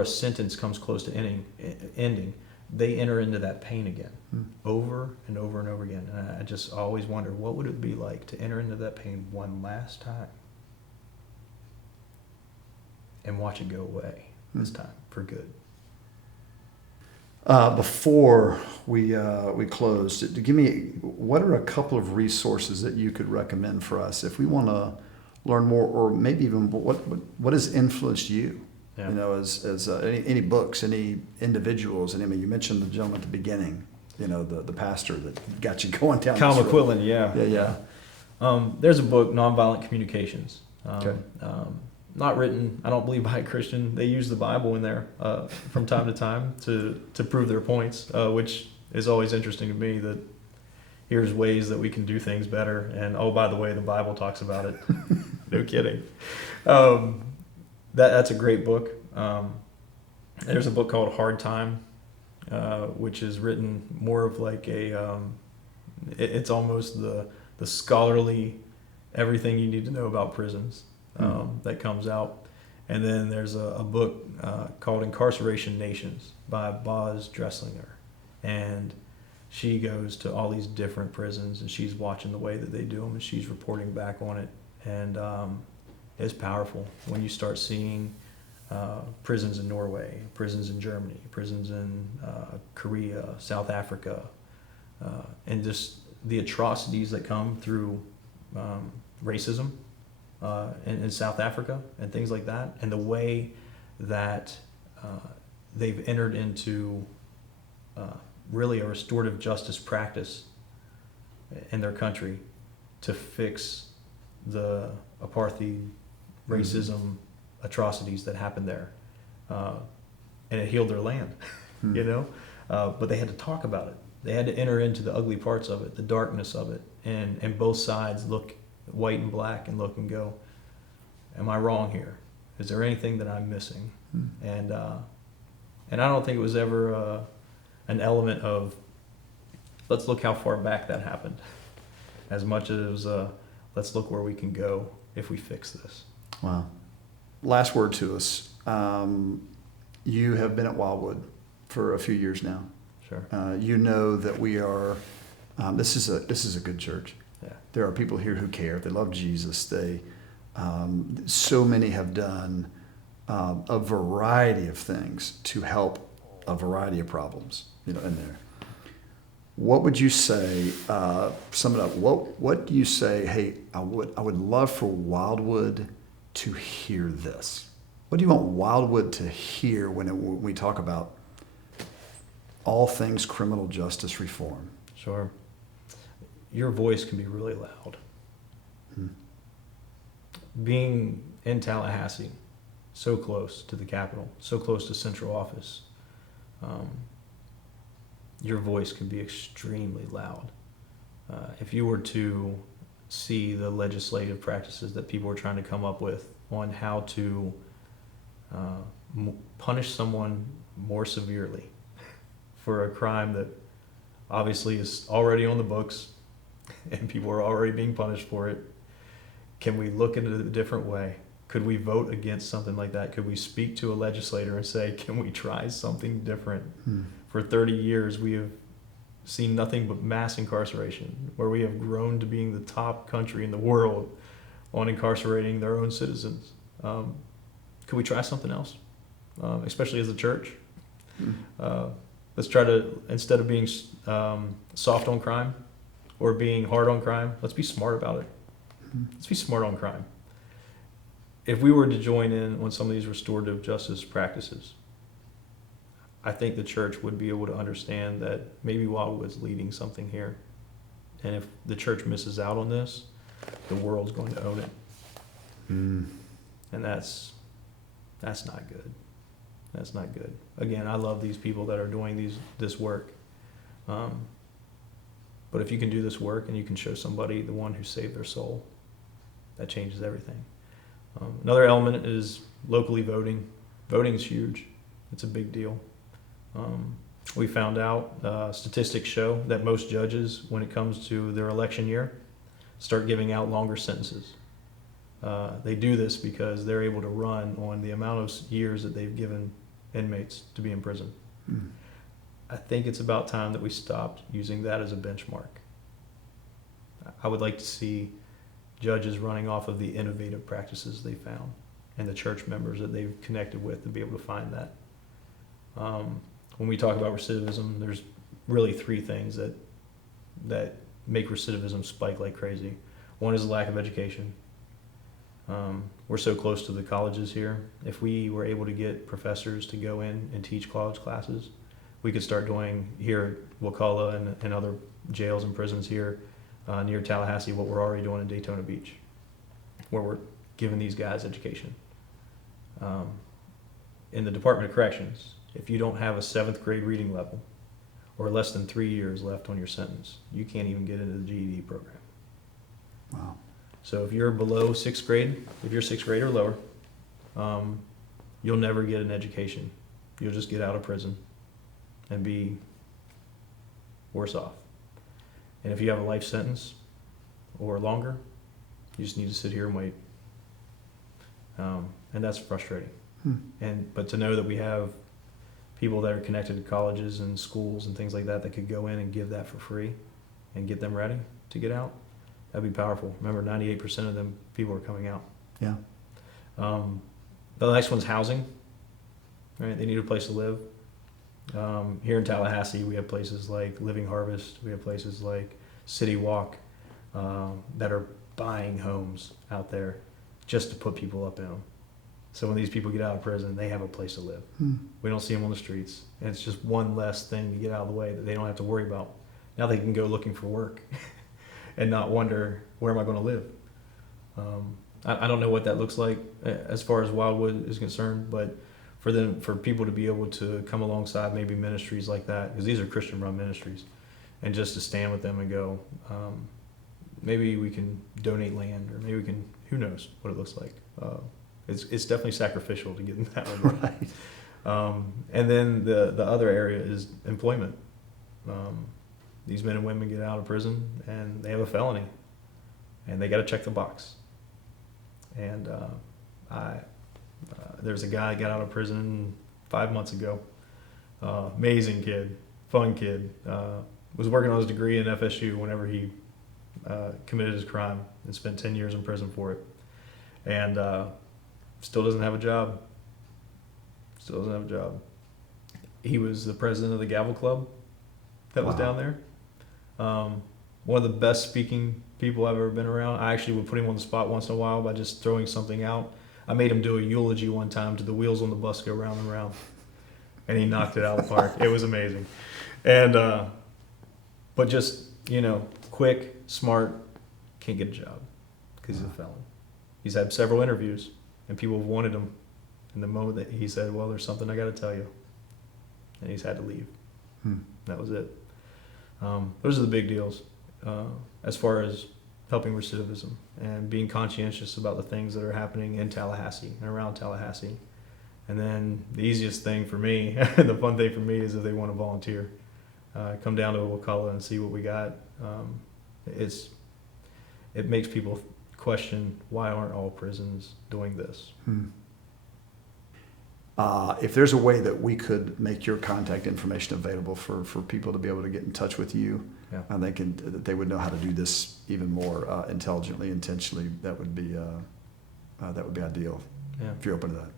a sentence comes close to ending, they enter into that pain again, over and over and over again. And I just always wonder, what would it be like to enter into that pain one last time and watch it go away this time for good? Before we close, give me, what are a couple of resources that you could recommend for us if we want to learn more, or maybe even what has influenced you? Yeah. As any books, any individuals, and I mean, you mentioned the gentleman at the beginning, the pastor that got you going down. Cal this road. McQuillan, yeah. There's a book, Nonviolent Communications. Okay. Not written, I don't believe, by a Christian. They use the Bible in there from time to time to prove their points, which is always interesting to me, that here's ways that we can do things better. And, oh, by the way, the Bible talks about it. No kidding. that's a great book. There's a book called Hard Time, which is written more of like it's almost the scholarly everything you need to know about prisons that comes out. And then there's a book called Incarceration Nations by Boz Dresslinger. And she goes to all these different prisons and she's watching the way that they do them and she's reporting back on it. And it's powerful when you start seeing prisons in Norway, prisons in Germany, prisons in Korea, South Africa, and just the atrocities that come through racism in South Africa and things like that, and the way that they've entered into really a restorative justice practice in their country to fix the apartheid, racism, atrocities that happened there, and it healed their land, you know. But they had to talk about it. They had to enter into the ugly parts of it, the darkness of it, and both sides look white and black and look and go, am I wrong here? Is there anything that I'm missing? And I don't think it was ever an element of let's look how far back that happened, as much as let's look where we can go if we fix this. Wow. Last word to us. You have been at Wildwood for a few years now. Sure. You know that we are. This is a good church. Yeah. There are people here who care. They love Jesus. They so many have done a variety of things to help a variety of problems. In there. What would you say? Sum it up. What do you say? Hey, I would love for Wildwood to hear this. What do you want Wildwood to hear when we talk about all things criminal justice reform? Sure. Your voice can be really loud. Being in Tallahassee, so close to the Capitol, so close to central office, your voice can be extremely loud. If you were to see the legislative practices that people are trying to come up with on how to punish someone more severely for a crime that obviously is already on the books and people are already being punished for it, can we look at it a different way? Could we vote against something like that? Could we speak to a legislator and say, can we try something different? For 30 years, we have seen nothing but mass incarceration, where we have grown to being the top country in the world on incarcerating their own citizens. Could we try something else, especially as a church? Let's try to, instead of being soft on crime or being hard on crime, let's be smart about it. Let's be smart on crime. If we were to join in on some of these restorative justice practices, I think the church would be able to understand that maybe Wildwood's leading something here. And if the church misses out on this, the world's going to own it. And that's not good. That's not good. Again, I love these people that are doing this work. But if you can do this work and you can show somebody the one who saved their soul, that changes everything. Another element is locally voting. Voting is huge. It's a big deal. We found out, statistics show that most judges, when it comes to their election year, start giving out longer sentences. They do this because they're able to run on the amount of years that they've given inmates to be in prison. I think it's about time that we stopped using that as a benchmark. I would like to see judges running off of the innovative practices they found and the church members that they've connected with to be able to find that. When we talk about recidivism, there's really three things that make recidivism spike like crazy. One is the lack of education. We're so close to the colleges here. If we were able to get professors to go in and teach college classes, we could start doing here at Wakulla and other jails and prisons here near Tallahassee what we're already doing in Daytona Beach, where we're giving these guys education. In the Department of Corrections, if you don't have a 7th grade reading level or less than 3 years left on your sentence, you can't even get into the GED program. Wow. So if you're below 6th grade, if you're 6th grade or lower, you'll never get an education. You'll just get out of prison and be worse off. And if you have a life sentence or longer, you just need to sit here and wait. And that's frustrating. But to know that we have people that are connected to colleges and schools and things like that could go in and give that for free and get them ready to get out, that'd be powerful. Remember, 98% of them people are coming out. Yeah. The next one's housing, right? They need a place to live. Here in Tallahassee, we have places like Living Harvest. We have places like City Walk that are buying homes out there just to put people up in them. So when these people get out of prison, they have a place to live. We don't see them on the streets. And it's just one less thing to get out of the way that they don't have to worry about. Now they can go looking for work and not wonder, where am I going to live? I don't know what that looks like as far as Wildwood is concerned, but for people to be able to come alongside maybe ministries like that, because these are Christian-run ministries, and just to stand with them and go, maybe we can donate land, or maybe we can, who knows what it looks like. It's definitely sacrificial to get in that one. Right. And then the other area is employment. These men and women get out of prison and they have a felony, and they got to check the box. And there's a guy that got out of prison 5 months ago. Amazing kid, fun kid. Was working on his degree in FSU whenever he committed his crime and spent 10 years in prison for it. And still doesn't have a job. He was the president of the Gavel Club that was down there. One of the best speaking people I've ever been around. I actually would put him on the spot once in a while by just throwing something out. I made him do a eulogy one time to the wheels on the bus go round and round. And he knocked it out of the park. It was amazing. And, but just, quick, smart, can't get a job because he's a felon. He's had several interviews and people have wanted him. And the moment that he said, well, there's something I got to tell you. And he's had to leave. That was it. Those are the big deals as far as helping recidivism and being conscientious about the things that are happening in Tallahassee and around Tallahassee. And then the easiest thing for me, the fun thing for me, is if they want to volunteer, come down to Wakulla and see what we got. It makes people question, why aren't all prisons doing this? If there's a way that we could make your contact information available for people to be able to get in touch with you, I think that they would know how to do this even more intelligently, intentionally. That would be ideal. Yeah. If you're open to that.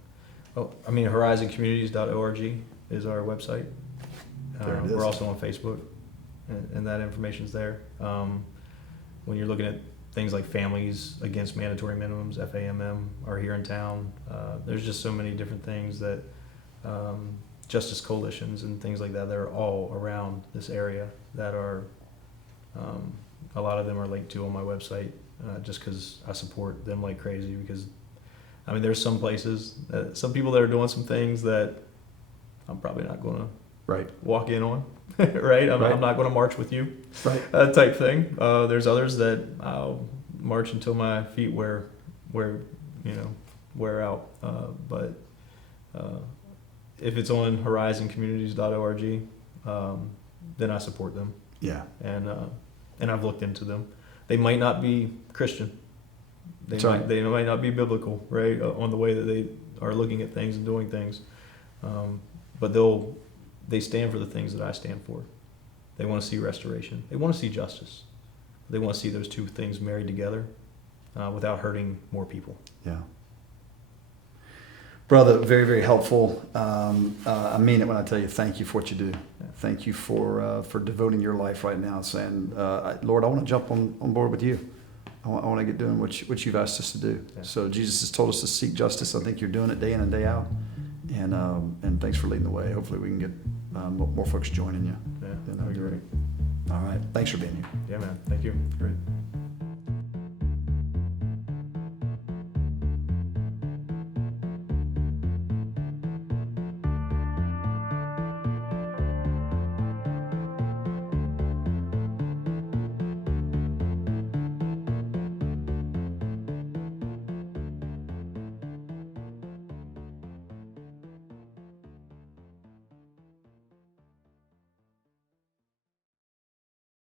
Oh, horizoncommunities.org is our website. There it is. We're also on Facebook, and that information's there. When you're looking at things like Families Against Mandatory Minimums, FAMM, are here in town. There's just so many different things that justice coalitions and things like that are all around this area that are, a lot of them are linked to on my website just because I support them like crazy. Because, there's some places, some people that are doing some things that I'm probably not going to walk in on. Right? I'm not going to march with you, type thing. There's others that I'll march until my feet wear out. But if it's on horizoncommunities.org, then I support them. Yeah. And I've looked into them. They might not be Christian. They might not be biblical, right, on the way that they are looking at things and doing things. But they stand for the things that I stand for. They want to see restoration. They want to see justice. They want to see those two things married together without hurting more people. Yeah. Brother, very, very helpful. I mean it when I tell you thank you for what you do. Yeah. Thank you for devoting your life right now, saying, Lord, I want to jump on board with you. I want to get doing what you've asked us to do. Yeah. So Jesus has told us to seek justice. I think you're doing it day in and day out. And thanks for leading the way. Hopefully we can get more folks joining you. Yeah, that'd be great. All right. Thanks for being here. Yeah, man. Thank you. Great.